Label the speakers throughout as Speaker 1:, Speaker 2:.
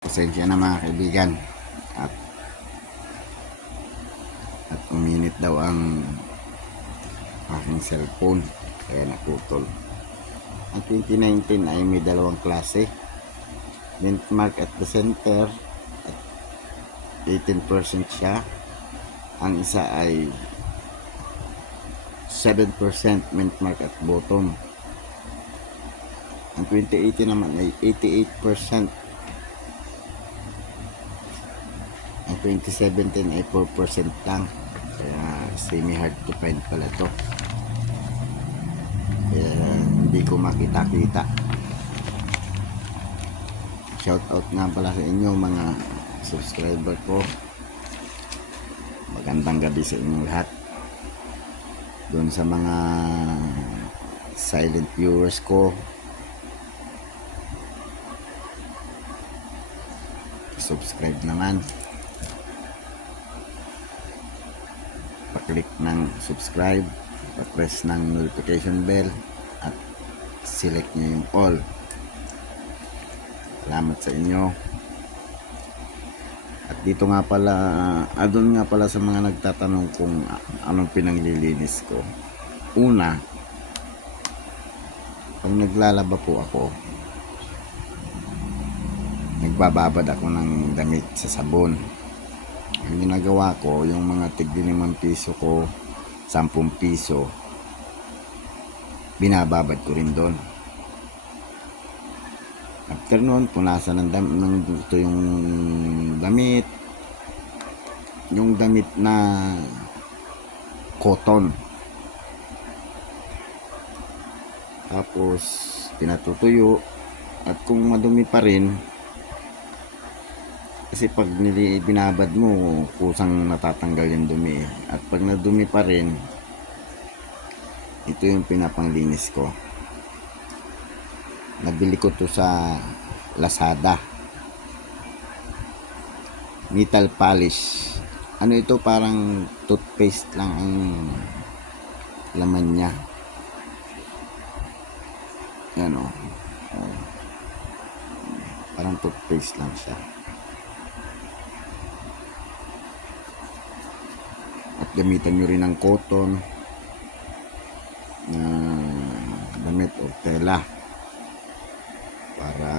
Speaker 1: Pasensya na mga kaibigan. At at uminit daw ang aking cellphone kaya naputol. Ang 2019 ay may dalawang klase. Mint mark at the center at 18% siya. Ang isa ay 7% mint mark at bottom. Ang 2018 naman ay 88% ang 2017 ay 4% lang. Kaya semi hard to find pala to. Kaya hindi ko makita kita shout out nga pala sa inyo mga subscriber ko. Magandang gabi sa inyong lahat. Doon sa mga silent viewers ko. Subscribe naman pa-click ng subscribe pa-press ng notification bell at select nyo yung all. Salamat sa inyo. At dito nga pala ah, doon nga pala sa mga nagtatanong kung ah, anong pinanglilinis ko. Una pag naglalaba po ako nagbababad ako ng damit sa sabon ang ginagawa ko yung mga tigdi limang piso ko 10 piso binababad ko rin doon. After noon punasan ng, dam, ng ito yung damit. Yung damit na cotton. Tapos pinatutuyo. At kung madumi pa rin kasi pag binabad mo, kusang natatanggal yung dumi. At pag nadumi pa rin, ito yung pinapanglinis ko. Nabili ko to sa Lazada. Metal polish. Ano ito parang toothpaste lang ang laman niya. Yan o. Oh. Parang toothpaste lang siya. At gamitan nyo rin ng cotton na damit o tela para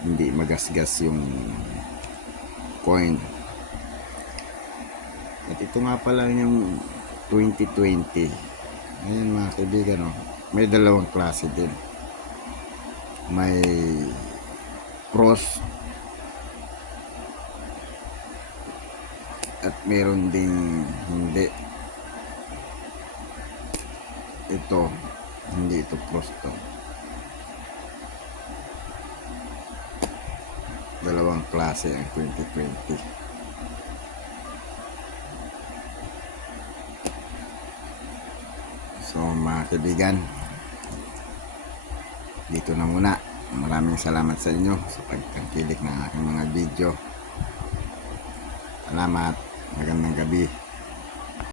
Speaker 1: hindi magasgas yung coin. At ito nga pala yung 2020 ngayon mga kaibigan oh, may dalawang klase din. May cross at meron ding hindi. Ito. Hindi ito cross to dalawang klase ang 2020 so mga kaibigan dito na muna. Maraming salamat sa inyo sa pagtangkilik ng aking mga video. Salamat Magandang gabi.